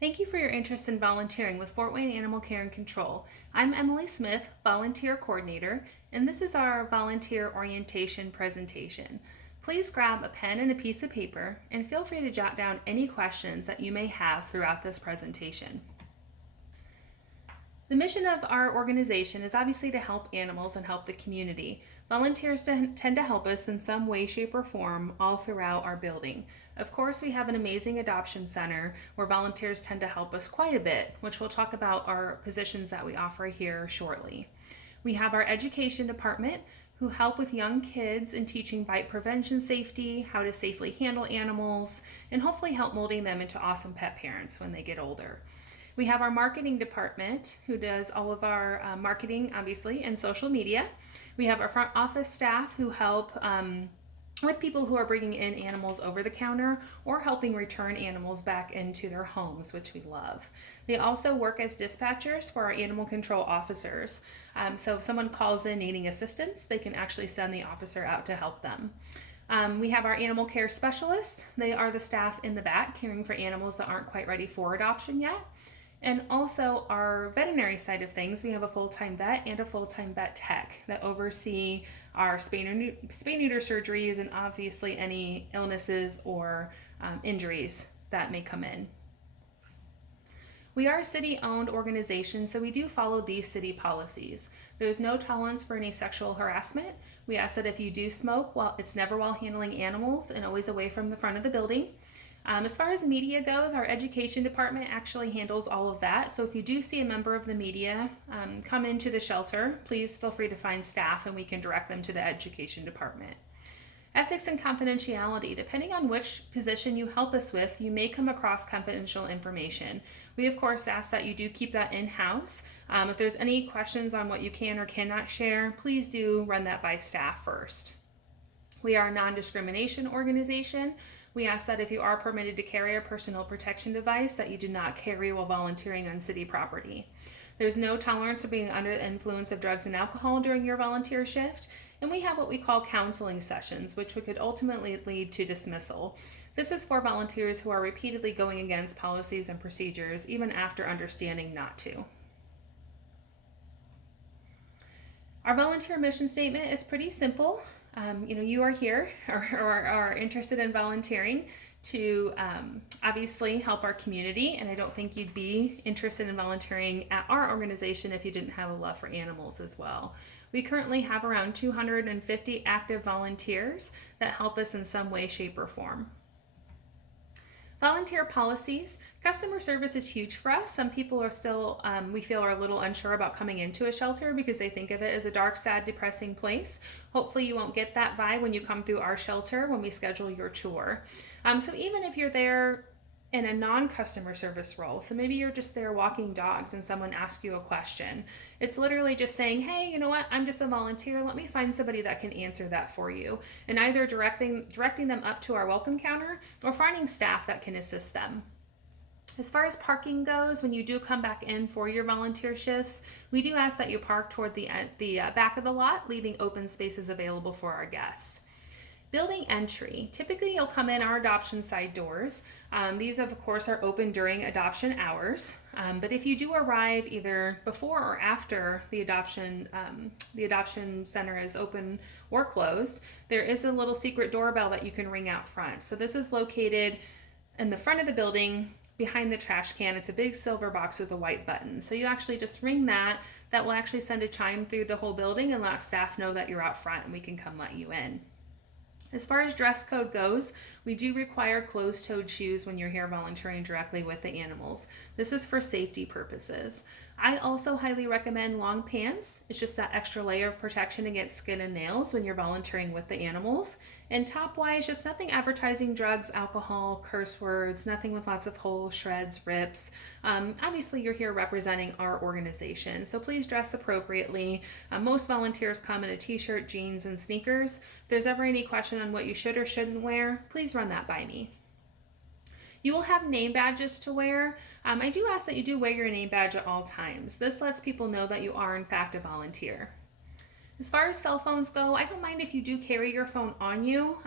Thank you for your interest in volunteering with Fort Wayne Animal Care and Control. I'm Emily Smith, Volunteer Coordinator, and this is our volunteer orientation presentation. Please grab a pen and a piece of paper and feel free to jot down any questions that you may have throughout this presentation. The mission of our organization is obviously to help animals and help the community. Volunteers tend to help us in some way, shape, or form all throughout our building. Of course, we have an amazing adoption center where volunteers tend to help us quite a bit, which we'll talk about our positions that we offer here shortly. We have our education department who help with young kids in teaching bite prevention safety, how to safely handle animals, and hopefully help molding them into awesome pet parents when they get older. We have our marketing department who does all of our marketing, obviously, and social media. We have our front office staff who help with people who are bringing in animals over the counter or helping return animals back into their homes, which we love. They also work as dispatchers for our animal control officers. So if someone calls in needing assistance, they can actually send the officer out to help them. We have our animal care specialists. They are the staff in the back caring for animals that aren't quite ready for adoption yet. And also our veterinary side of things, we have a full-time vet and a full-time vet tech that oversee our spay-neuter surgeries and obviously any illnesses or injuries that may come in. We are a city-owned organization, so we do follow these city policies. There's no tolerance for any sexual harassment. We ask that if you do smoke, it's never while handling animals and always away from the front of the building. As far as media goes, our education department actually handles all of that. So if you do see a member of the media come into the shelter, please feel free to find staff and we can direct them to the education department. Ethics and confidentiality. Depending on which position you help us with, you may come across confidential information. We of course ask that you do keep that in-house. If there's any questions on what you can or cannot share, please do run that by staff first. We are a non-discrimination organization. We ask that if you are permitted to carry a personal protection device, that you do not carry while volunteering on city property. There's no tolerance for being under the influence of drugs and alcohol during your volunteer shift, and we have what we call counseling sessions, which could ultimately lead to dismissal. This is for volunteers who are repeatedly going against policies and procedures, even after understanding not to. Our volunteer mission statement is pretty simple. You are here or are interested in volunteering to obviously help our community, and I don't think you'd be interested in volunteering at our organization if you didn't have a love for animals as well. We currently have around 250 active volunteers that help us in some way, shape, or form. Volunteer policies. Customer service is huge for us. Some people are still, we feel, are a little unsure about coming into a shelter because they think of it as a dark, sad, depressing place. Hopefully you won't get that vibe when you come through our shelter when we schedule your tour. So even if you're there in a non-customer service role, so maybe you're just there walking dogs and someone asks you a question, it's literally just saying, hey, you know what, I'm just a volunteer, let me find somebody that can answer that for you, and either directing them up to our welcome counter or finding staff that can assist them. As far as parking goes, when you do come back in for your volunteer shifts, we do ask that you park toward the back of the lot, leaving open spaces available for our guests. Building entry. Typically you'll come in our adoption side doors. These of course are open during adoption hours, but if you do arrive either before or after the adoption center is open or closed, there is a little secret doorbell that you can ring out front. So this is located in the front of the building behind the trash can. It's a big silver box with a white button. So you actually just ring that. That will actually send a chime through the whole building and let staff know that you're out front and we can come let you in. As far as dress code goes, we do require closed-toed shoes when you're here volunteering directly with the animals. This is for safety purposes. I also highly recommend long pants. It's just that extra layer of protection against skin and nails when you're volunteering with the animals. And top-wise, just nothing advertising drugs, alcohol, curse words, nothing with lots of holes, shreds, rips. Obviously, you're here representing our organization, so please dress appropriately. Most volunteers come in a t-shirt, jeans, and sneakers. If there's ever any question on what you should or shouldn't wear, please run that by me. You will have name badges to wear. I do ask that you do wear your name badge at all times. This lets people know that you are in fact a volunteer. As far as cell phones go, I don't mind if you do carry your phone on you.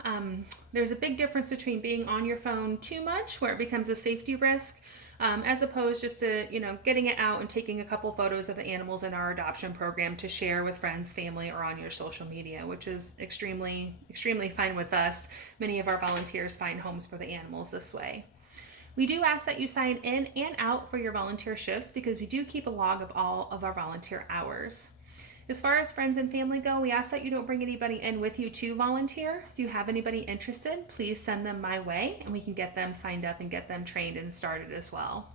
There's a big difference between being on your phone too much, where it becomes a safety risk, as opposed just to, getting it out and taking a couple photos of the animals in our adoption program to share with friends, family, or on your social media, which is extremely, extremely fine with us. Many of our volunteers find homes for the animals this way. We do ask that you sign in and out for your volunteer shifts because we do keep a log of all of our volunteer hours. As far as friends and family go, we ask that you don't bring anybody in with you to volunteer. If you have anybody interested, please send them my way and we can get them signed up and get them trained and started as well.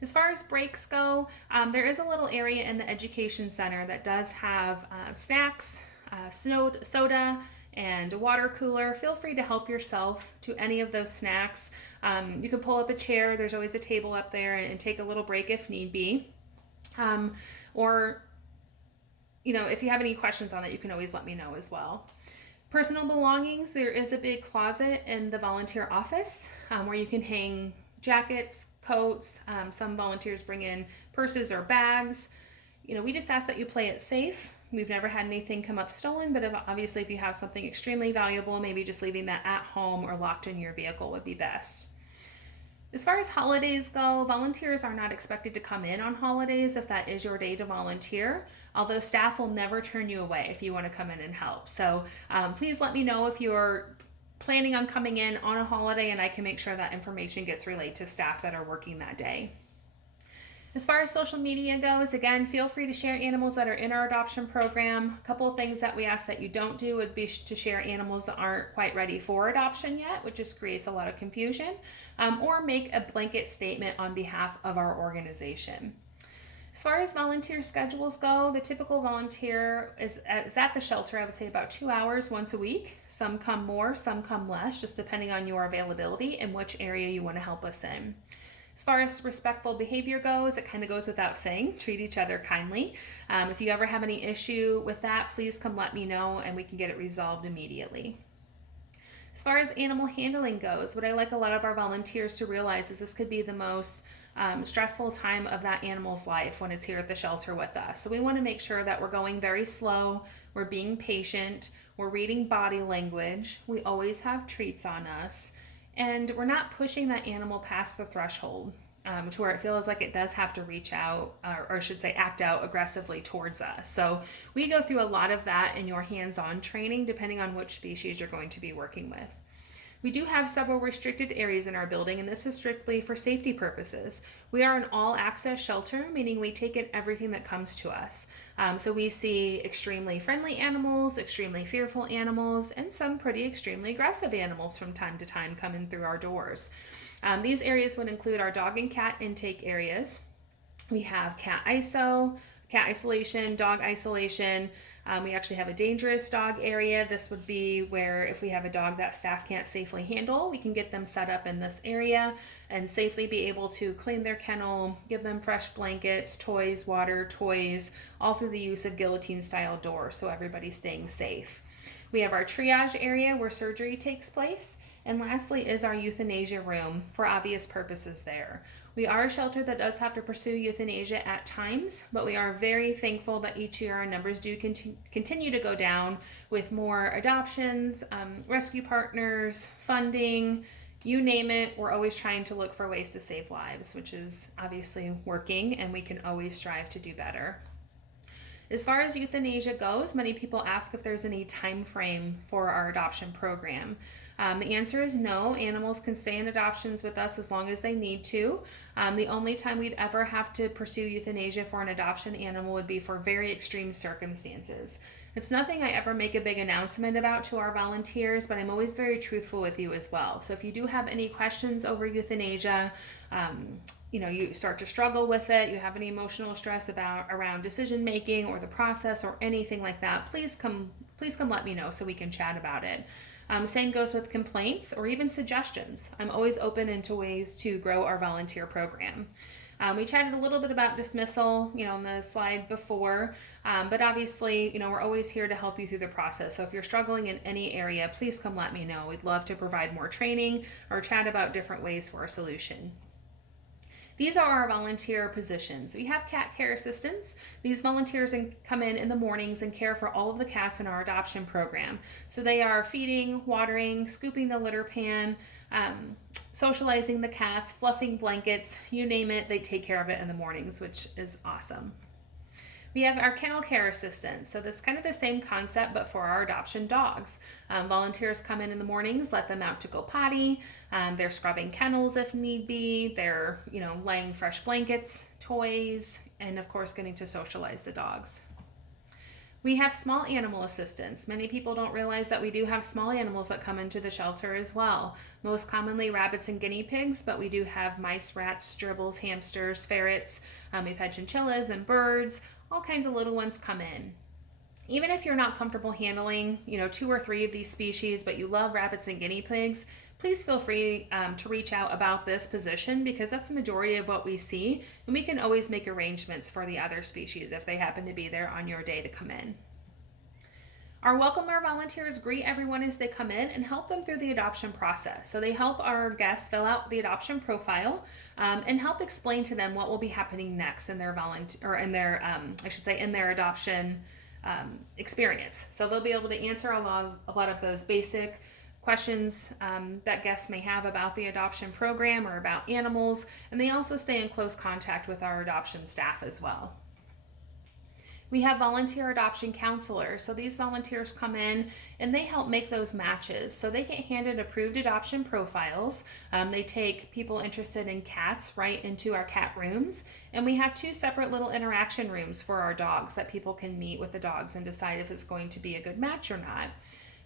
As far as breaks go, there is a little area in the education center that does have snacks, soda, and a water cooler. Feel free to help yourself to any of those snacks. You can pull up a chair. There's always a table up there and take a little break if need be. Or, if you have any questions on it, you can always let me know as well. Personal belongings, there is a big closet in the volunteer office where you can hang jackets, coats. Some volunteers bring in purses or bags. We just ask that you play it safe. We've never had anything come up stolen, but obviously if you have something extremely valuable, maybe just leaving that at home or locked in your vehicle would be best. As far as holidays go, volunteers are not expected to come in on holidays if that is your day to volunteer, although staff will never turn you away if you want to come in and help. So please let me know if you're planning on coming in on a holiday and I can make sure that information gets relayed to staff that are working that day. As far as social media goes, again, feel free to share animals that are in our adoption program. A couple of things that we ask that you don't do would be to share animals that aren't quite ready for adoption yet, which just creates a lot of confusion, or make a blanket statement on behalf of our organization. As far as volunteer schedules go, the typical volunteer is at the shelter, I would say about 2 hours once a week. Some come more, some come less, just depending on your availability and which area you want to help us in. As far as respectful behavior goes, it kind of goes without saying, treat each other kindly. If you ever have any issue with that, please come let me know and we can get it resolved immediately. As far as animal handling goes, what I like a lot of our volunteers to realize is this could be the most stressful time of that animal's life when it's here at the shelter with us. So we want to make sure that we're going very slow, we're being patient, we're reading body language, we always have treats on us, and we're not pushing that animal past the threshold to where it feels like it does have to reach out, or I should say act out aggressively towards us. So we go through a lot of that in your hands-on training depending on which species you're going to be working with. We do have several restricted areas in our building, and this is strictly for safety purposes. We are an all-access shelter, meaning we take in everything that comes to us. So we see extremely friendly animals, extremely fearful animals, and some pretty extremely aggressive animals from time to time coming through our doors. These areas would include our dog and cat intake areas. We have cat isolation, dog isolation. We actually have a dangerous dog area. This would be where if we have a dog that staff can't safely handle, we can get them set up in this area and safely be able to clean their kennel, give them fresh blankets, toys, water, toys, all through the use of guillotine style doors so everybody's staying safe. We have our triage area where surgery takes place. And lastly is our euthanasia room for obvious purposes there. We are a shelter that does have to pursue euthanasia at times, but we are very thankful that each year our numbers do continue to go down with more adoptions, rescue partners, funding, you name it. We're always trying to look for ways to save lives, which is obviously working, and we can always strive to do better. As far as euthanasia goes, many people ask if there's any time frame for our adoption program. The answer is no. Animals can stay in adoptions with us as long as they need to. The only time we'd ever have to pursue euthanasia for an adoption animal would be for very extreme circumstances. It's nothing I ever make a big announcement about to our volunteers, but I'm always very truthful with you as well. So if you do have any questions over euthanasia, you start to struggle with it, you have any emotional stress around decision making or the process or anything like that, please come let me know so we can chat about it. Same goes with complaints or even suggestions. I'm always open into ways to grow our volunteer program. We chatted a little bit about dismissal, on the slide before, but obviously, we're always here to help you through the process. So if you're struggling in any area, please come let me know. We'd love to provide more training or chat about different ways for a solution. These are our volunteer positions. We have cat care assistants. These volunteers come in the mornings and care for all of the cats in our adoption program. So they are feeding, watering, scooping the litter pan, socializing the cats, fluffing blankets, you name it, they take care of it in the mornings, which is awesome. We have our Kennel Care Assistance. So that's kind of the same concept, but for our adoption dogs. Volunteers come in the mornings, let them out to go potty. They're scrubbing kennels if need be. They're, laying fresh blankets, toys, and of course getting to socialize the dogs. We have small animal assistance. Many people don't realize that we do have small animals that come into the shelter as well. Most commonly rabbits and guinea pigs, but we do have mice, rats, gerbils, hamsters, ferrets. We've had chinchillas and birds. All kinds of little ones come in. Even if you're not comfortable handling, 2 or 3 of these species, but you love rabbits and guinea pigs, please feel free to reach out about this position, because that's the majority of what we see, and we can always make arrangements for the other species if they happen to be there on your day to come in. Our Welcome Our volunteers greet everyone as they come in and help them through the adoption process. So they help our guests fill out the adoption profile and help explain to them what will be happening next in their in their adoption experience. So they'll be able to answer a lot of those basic questions that guests may have about the adoption program or about animals, and they also stay in close contact with our adoption staff as well. We have volunteer adoption counselors. So these volunteers come in and they help make those matches. So they get handed approved adoption profiles. They take people interested in cats right into our cat rooms. And we have 2 separate little interaction rooms for our dogs that people can meet with the dogs and decide if it's going to be a good match or not.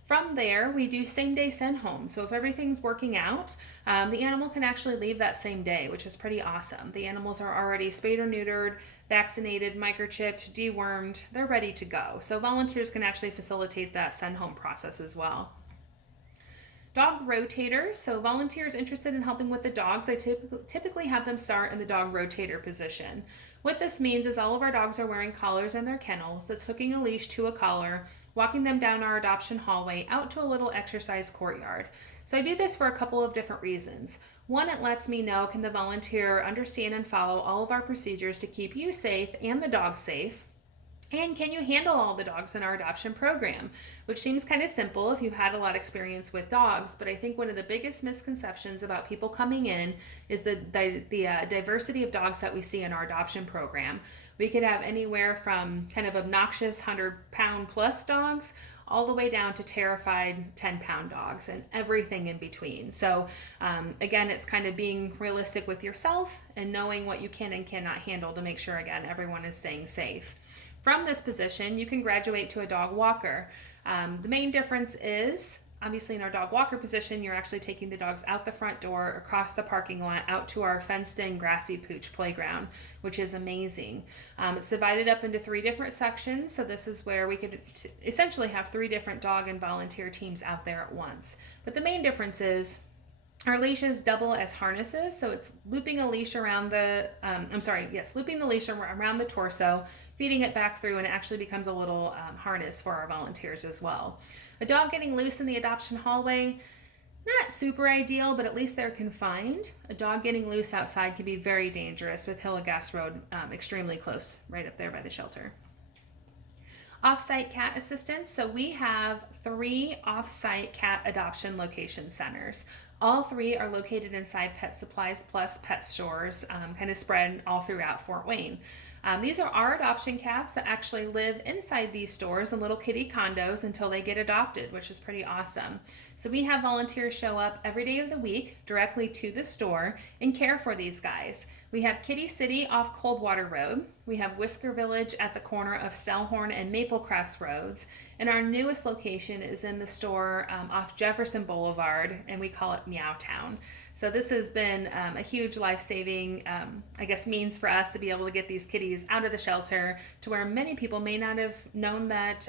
From there, we do same-day send home. So if everything's working out, the animal can actually leave that same day, which is pretty awesome. The animals are already spayed or neutered, vaccinated, microchipped, dewormed. They're ready to go. So volunteers can actually facilitate that send home process as well. Dog rotators. So volunteers interested in helping with the dogs, I typically have them start in the dog rotator position. What this means is all of our dogs are wearing collars in their kennels. That's hooking a leash to a collar, walking them down our adoption hallway out to a little exercise courtyard. So I do this for a couple of different reasons. One, it lets me know, can the volunteer understand and follow all of our procedures to keep you safe and the dog safe? And can you handle all the dogs in our adoption program? Which seems kind of simple if you've had a lot of experience with dogs, but I think one of the biggest misconceptions about people coming in is the diversity of dogs that we see in our adoption program. We could have anywhere from kind of obnoxious 100-pound plus dogs all the way down to terrified 10-pound dogs and everything in between. So again, it's kind of being realistic with yourself and knowing what you can and cannot handle to make sure, again, everyone is staying safe. From this position, you can graduate to a dog walker. The main difference is, obviously in our dog walker position, you're actually taking the dogs out the front door, across the parking lot, out to our fenced-in grassy pooch playground, which is amazing. It's divided up into 3 different sections, so this is where we could essentially have 3 different dog and volunteer teams out there at once. But the main difference is our leashes double as harnesses, so it's looping a leash around looping the leash around the torso, feeding it back through, and it actually becomes a little harness for our volunteers as well. A dog getting loose in the adoption hallway, not super ideal, but at least they're confined. A dog getting loose outside can be very dangerous, with Hillegas Road extremely close, right up there by the shelter. Offsite Cat Assistance. So we have 3 Offsite Cat Adoption Location Centers. All 3 are located inside Pet Supplies Plus pet stores, kind of spread all throughout Fort Wayne. These are our adoption cats that actually live inside these stores in little kitty condos until they get adopted, which is pretty awesome. So we have volunteers show up every day of the week directly to the store and care for these guys. We have Kitty City off Coldwater Road. We have Whisker Village at the corner of Stellhorn and Maple Crest Roads. And our newest location is in the store off Jefferson Boulevard, and we call it Meowtown. So this has been a huge life-saving, means for us to be able to get these kitties out of the shelter to where many people may not have known that,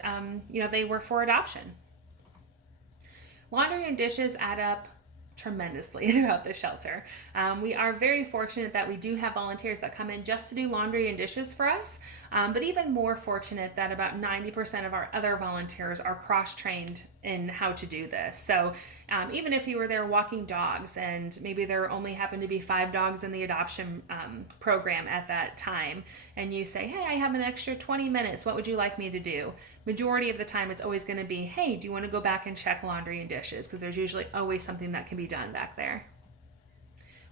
they were for adoption. Laundry and dishes add up tremendously throughout the shelter. We are very fortunate that we do have volunteers that come in just to do laundry and dishes for us, but even more fortunate that about 90% of our other volunteers are cross-trained in how to do this. So even if you were there walking dogs and maybe there only happened to be 5 dogs in the adoption program at that time, and you say, hey, I have an extra 20 minutes, what would you like me to do? Majority of the time it's always going to be, hey, do you want to go back and check laundry and dishes? Because there's usually always something that can be done back there.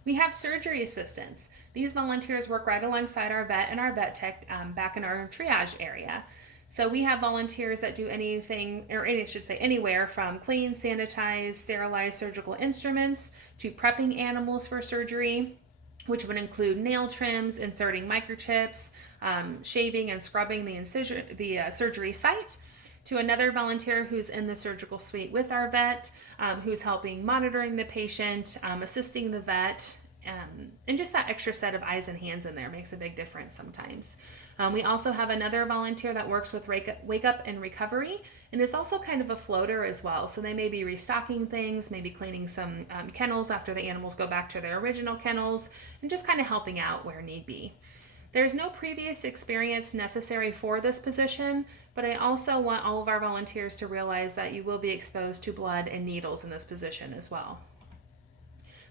We have surgery assistants. These volunteers work right alongside our vet and our vet tech back in our triage area. So we have volunteers that do anything, or I should say anywhere from clean, sanitize, sterilize surgical instruments to prepping animals for surgery, which would include nail trims, inserting microchips, shaving and scrubbing the surgery site, to another volunteer who's in the surgical suite with our vet, who's helping monitoring the patient, assisting the vet, and just that extra set of eyes and hands in there makes a big difference sometimes. We also have another volunteer that works with Wake Up and Recovery, and is also kind of a floater as well. So they may be restocking things, maybe cleaning some kennels after the animals go back to their original kennels, and just kind of helping out where need be. There's no previous experience necessary for this position, but I also want all of our volunteers to realize that you will be exposed to blood and needles in this position as well.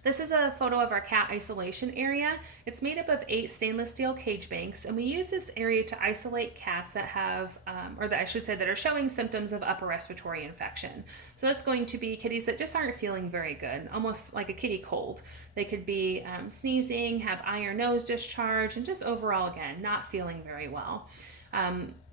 This is a photo of our cat isolation area. It's made up of 8 stainless steel cage banks, and we use this area to isolate cats that have, that are showing symptoms of upper respiratory infection. So that's going to be kitties that just aren't feeling very good, almost like a kitty cold. They could be sneezing, have eye or nose discharge, and just overall, again, not feeling very well.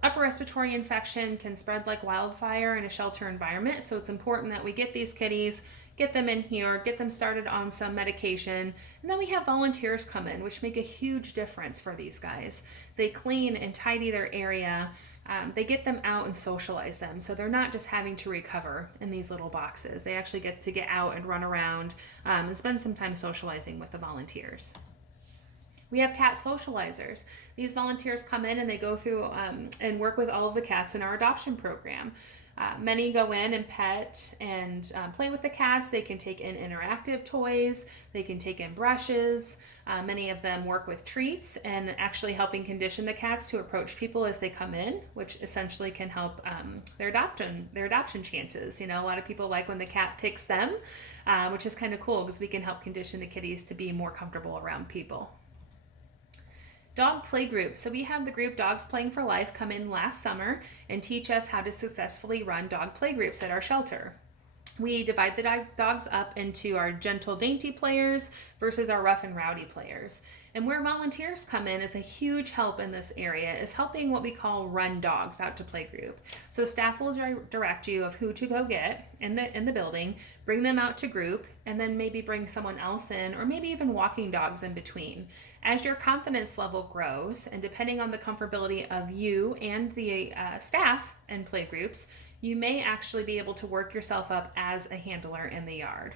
Upper respiratory infection can spread like wildfire in a shelter environment, so it's important that we get these kitties, get them in here, get them started on some medication, and then we have volunteers come in, which make a huge difference for these guys. They clean and tidy their area, they get them out and socialize them, so they're not just having to recover in these little boxes. They actually get to get out and run around and spend some time socializing with the volunteers. We have cat socializers. These volunteers come in and they go through and work with all of the cats in our adoption program. Many go in and pet and play with the cats. They can take in interactive toys. They can take in brushes. Many of them work with treats and actually helping condition the cats to approach people as they come in, which essentially can help their adoption chances. You know, a lot of people like when the cat picks them, which is kind of cool because we can help condition the kitties to be more comfortable around people. Dog Playgroup. So we had the group Dogs Playing for Life come in last summer and teach us how to successfully run dog playgroups at our shelter. We divide the dogs up into our gentle, dainty players versus our rough and rowdy players. And where volunteers come in as a huge help in this area is helping what we call run dogs out to playgroup. So staff will direct you of who to go get in the building, bring them out to group, and then maybe bring someone else in, or maybe even walking dogs in between. As your confidence level grows, and depending on the comfortability of you and the staff and playgroups, you may actually be able to work yourself up as a handler in the yard.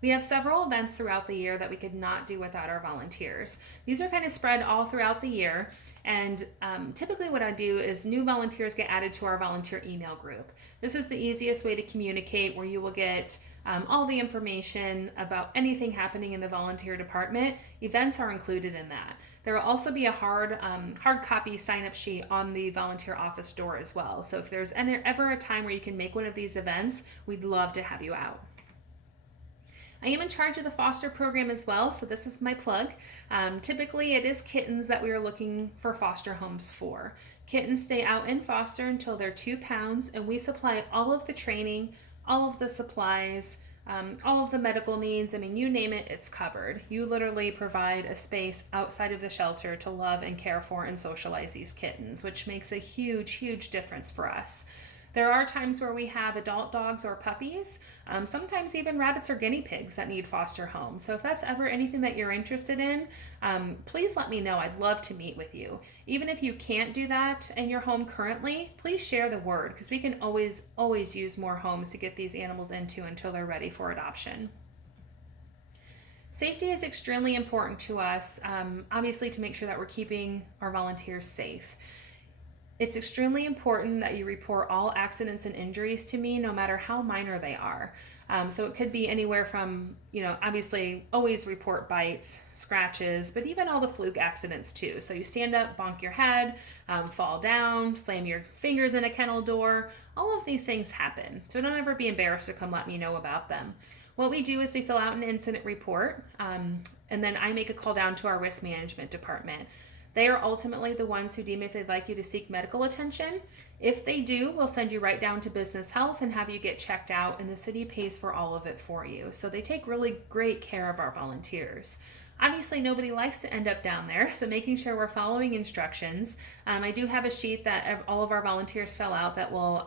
We have several events throughout the year that we could not do without our volunteers. These are kind of spread all throughout the year, and typically what I do is new volunteers get added to our volunteer email group. This is the easiest way to communicate, where you will get all the information about anything happening in the volunteer department. Events are included in that. There will also be a hard copy sign-up sheet on the volunteer office door as well. So if there's ever a time where you can make one of these events, we'd love to have you out. I am in charge of the foster program as well, so this is my plug. Typically, it is kittens that we are looking for foster homes for. Kittens stay out in foster until they're 2 pounds, and we supply all of the training, all of the supplies, all of the medical needs. I mean, you name it, it's covered. You literally provide a space outside of the shelter to love and care for and socialize these kittens, which makes a huge, huge difference for us. There are times where we have adult dogs or puppies, sometimes even rabbits or guinea pigs that need foster homes. So if that's ever anything that you're interested in, please let me know. I'd love to meet with you. Even if you can't do that in your home currently, please share the word, because we can always use more homes to get these animals into until they're ready for adoption. Safety is extremely important to us, obviously, to make sure that we're keeping our volunteers safe. It's extremely important that you report all accidents and injuries to me, no matter how minor they are. So it could be anywhere from, obviously always report bites, scratches, but even all the fluke accidents too. So you stand up, bonk your head, fall down, slam your fingers in a kennel door. All of these things happen. So don't ever be embarrassed to come let me know about them. What we do is we fill out an incident report, and then I make a call down to our risk management department. They are ultimately the ones who deem if they'd like you to seek medical attention. If they do, we'll send you right down to business health and have you get checked out, and the city pays for all of it for you. So they take really great care of our volunteers. Obviously, nobody likes to end up down there, so making sure we're following instructions. I do have a sheet that all of our volunteers fill out that will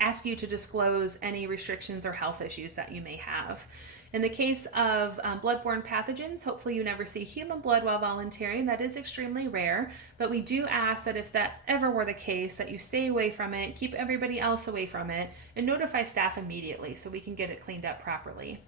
ask you to disclose any restrictions or health issues that you may have. In the case of bloodborne pathogens, hopefully you never see human blood while volunteering. That is extremely rare, but we do ask that if that ever were the case, that you stay away from it, keep everybody else away from it, and notify staff immediately so we can get it cleaned up properly.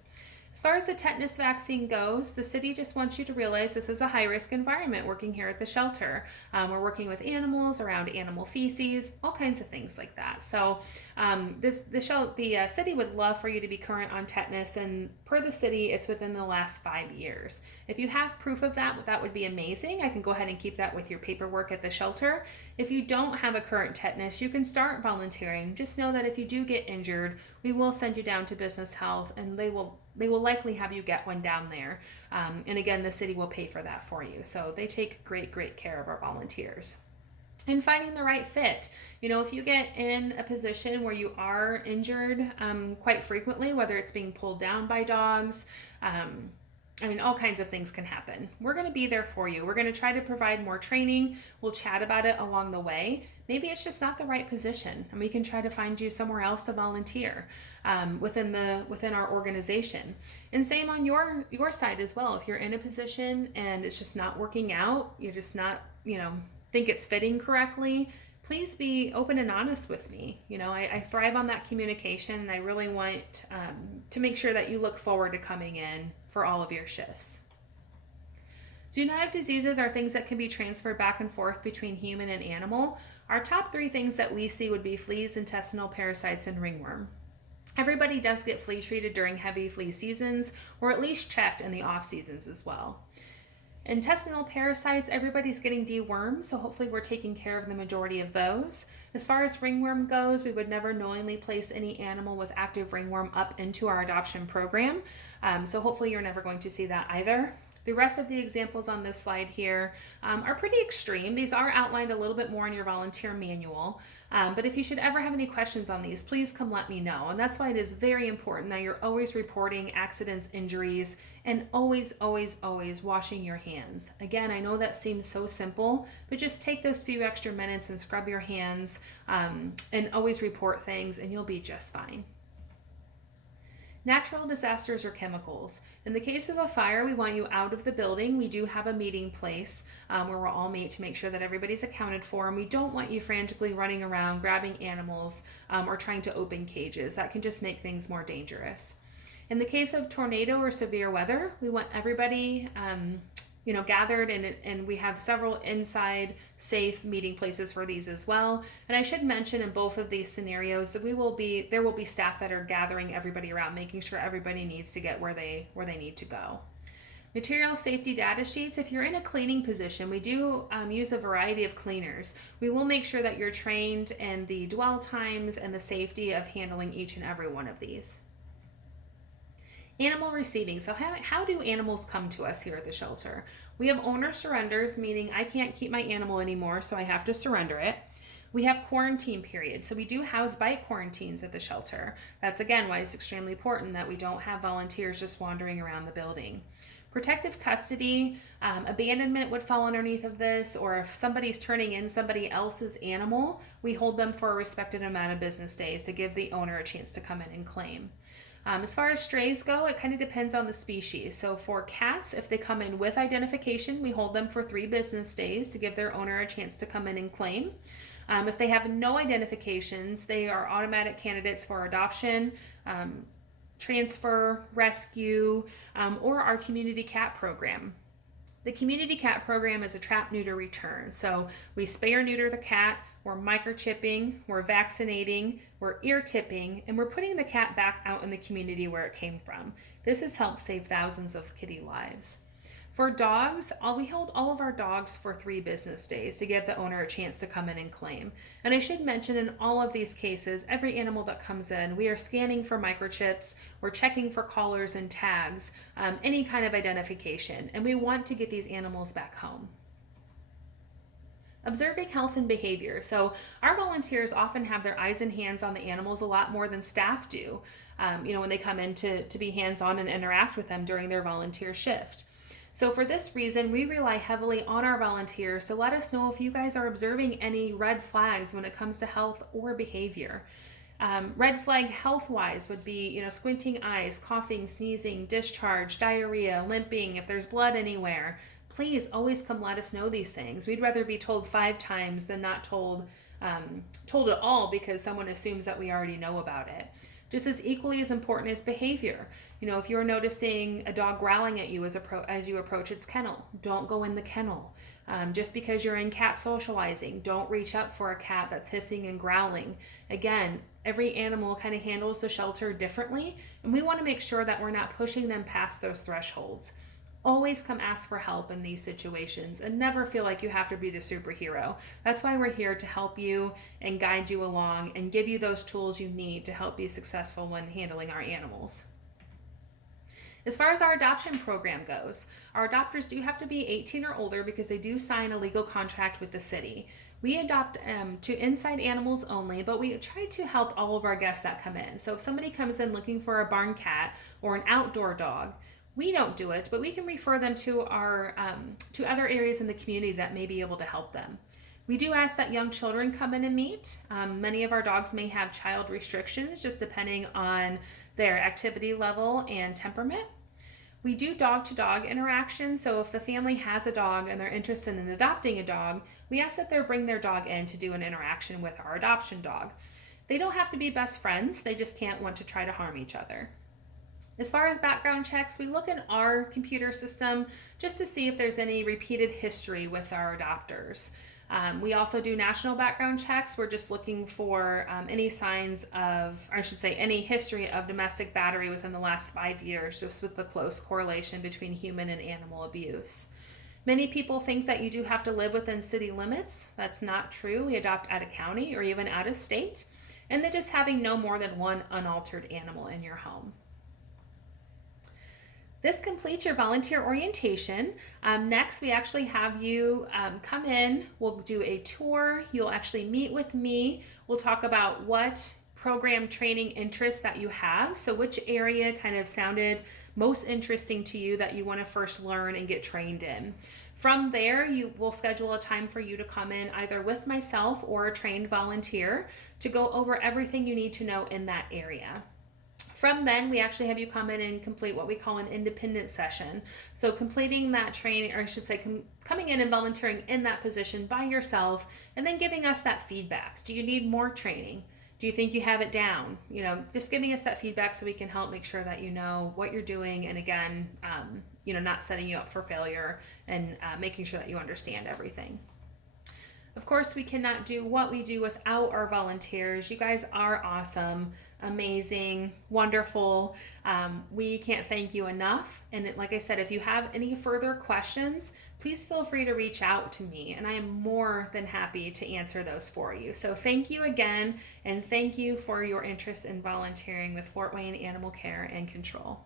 As far as the tetanus vaccine goes, the city just wants you to realize this is a high-risk environment working here at the shelter. We're working with animals, around animal feces, all kinds of things like that. So the city would love for you to be current on tetanus, and per the city, it's within the last 5 years. If you have proof of that, that would be amazing. I can go ahead and keep that with your paperwork at the shelter. If you don't have a current tetanus, you can start volunteering. Just know that if you do get injured, we will send you down to business health, and they will likely have you get one down there. And again, the city will pay for that for you. So they take great care of our volunteers. And finding the right fit. If you get in a position where you are injured quite frequently, whether it's being pulled down by dogs, all kinds of things can happen. We're going to be there for you. We're going to try to provide more training. We'll chat about it along the way. Maybe it's just not the right position, and we can try to find you somewhere else to volunteer within our organization. And same on your side as well. If you're in a position and it's just not working out, you're just not, think it's fitting correctly, please be open and honest with me. I thrive on that communication, and I really want to make sure that you look forward to coming in for all of your shifts. Zoonotic diseases are things that can be transferred back and forth between human and animal. Our top 3 things that we see would be fleas, intestinal parasites, and ringworm. Everybody does get flea treated during heavy flea seasons, or at least checked in the off seasons as well. Intestinal parasites, everybody's getting dewormed, so hopefully we're taking care of the majority of those. As far as ringworm goes, we would never knowingly place any animal with active ringworm up into our adoption program, so hopefully you're never going to see that either. The rest of the examples on this slide here are pretty extreme. These are outlined a little bit more in your volunteer manual, but if you should ever have any questions on these, please come let me know. And that's why it is very important that you're always reporting accidents, injuries, and always washing your hands. Again, I know that seems so simple, but just take those few extra minutes and scrub your hands and always report things, and you'll be just fine. Natural disasters or chemicals. In the case of a fire, we want you out of the building. We do have a meeting place where we'll all meet to make sure that everybody's accounted for, and we don't want you frantically running around grabbing animals or trying to open cages. That can just make things more dangerous. In the case of tornado or severe weather, we want everybody gathered, and we have several inside safe meeting places for these as well. And I should mention in both of these scenarios that there will be staff that are gathering everybody around, making sure everybody needs to get where they need to go. Material safety data sheets. If you're in a cleaning position, we do use a variety of cleaners. We will make sure that you're trained in the dwell times and the safety of handling each and every one of these. Animal receiving. So how do animals come to us here at the shelter? We have owner surrenders, meaning I can't keep my animal anymore, so I have to surrender it. We have quarantine periods. So we do house bite quarantines at the shelter. That's again why it's extremely important that we don't have volunteers just wandering around the building. Protective custody, abandonment would fall underneath of this, or if somebody's turning in somebody else's animal, we hold them for a respected amount of business days to give the owner a chance to come in and claim. As far as strays go, it kind of depends on the species. So for cats, if they come in with identification, we hold them for 3 business days to give their owner a chance to come in and claim. If they have no identifications, they are automatic candidates for adoption, transfer, rescue, or our community cat program. The community cat program is a trap, neuter, return. So we spay or neuter the cat, we're microchipping, we're vaccinating, we're ear tipping, and we're putting the cat back out in the community where it came from. This has helped save thousands of kitty lives. For dogs, we hold all of our dogs for 3 business days to give the owner a chance to come in and claim. And I should mention in all of these cases, every animal that comes in, we are scanning for microchips, we're checking for collars and tags, any kind of identification, and we want to get these animals back home. Observing health and behavior. So our volunteers often have their eyes and hands on the animals a lot more than staff do, when they come in to be hands-on and interact with them during their volunteer shift. So for this reason, we rely heavily on our volunteers to let us know if you guys are observing any red flags when it comes to health or behavior. Red flag health-wise would be, squinting eyes, coughing, sneezing, discharge, diarrhea, limping, if there's blood anywhere. Please always come let us know these things. We'd rather be told 5 times than not told at all, because someone assumes that we already know about it. Just as equally as important is behavior. If you're noticing a dog growling at you as you approach its kennel, don't go in the kennel. Just because you're in cat socializing, don't reach up for a cat that's hissing and growling. Again, every animal kind of handles the shelter differently, and we want to make sure that we're not pushing them past those thresholds. Always come ask for help in these situations and never feel like you have to be the superhero. That's why we're here to help you and guide you along and give you those tools you need to help be successful when handling our animals. As far as our adoption program goes, our adopters do have to be 18 or older because they do sign a legal contract with the city. We adopt to inside animals only, but we try to help all of our guests that come in. So if somebody comes in looking for a barn cat or an outdoor dog, we don't do it, but we can refer them to our to other areas in the community that may be able to help them. We do ask that young children come in and meet. Many of our dogs may have child restrictions, just depending on their activity level and temperament. We do dog-to-dog interaction, so if the family has a dog and they're interested in adopting a dog, we ask that they bring their dog in to do an interaction with our adoption dog. They don't have to be best friends, they just can't want to try to harm each other. As far as background checks, we look in our computer system just to see if there's any repeated history with our adopters. We also do national background checks. We're just looking for any signs of, or I should say, any history of domestic battery within the last 5 years, just with the close correlation between human and animal abuse. Many people think that you do have to live within city limits. That's not true. We adopt out of county or even out of state, and then just having no more than one unaltered animal in your home. This completes your volunteer orientation. Next, we actually have you come in. We'll do a tour. You'll actually meet with me. We'll talk about what program training interests that you have. So which area kind of sounded most interesting to you that you want to first learn and get trained in. From there, you will schedule a time for you to come in either with myself or a trained volunteer to go over everything you need to know in that area. From then, we actually have you come in and complete what we call an independent session. So completing that training, or I should say coming in and volunteering in that position by yourself, and then giving us that feedback. Do you need more training? Do you think you have it down? Just giving us that feedback so we can help make sure that you know what you're doing, and again, not setting you up for failure, and making sure that you understand everything. Of course, we cannot do what we do without our volunteers. You guys are awesome, amazing, wonderful. We can't thank you enough. And like I said, if you have any further questions, please feel free to reach out to me, and I am more than happy to answer those for you. So thank you again, and thank you for your interest in volunteering with Fort Wayne Animal Care and Control.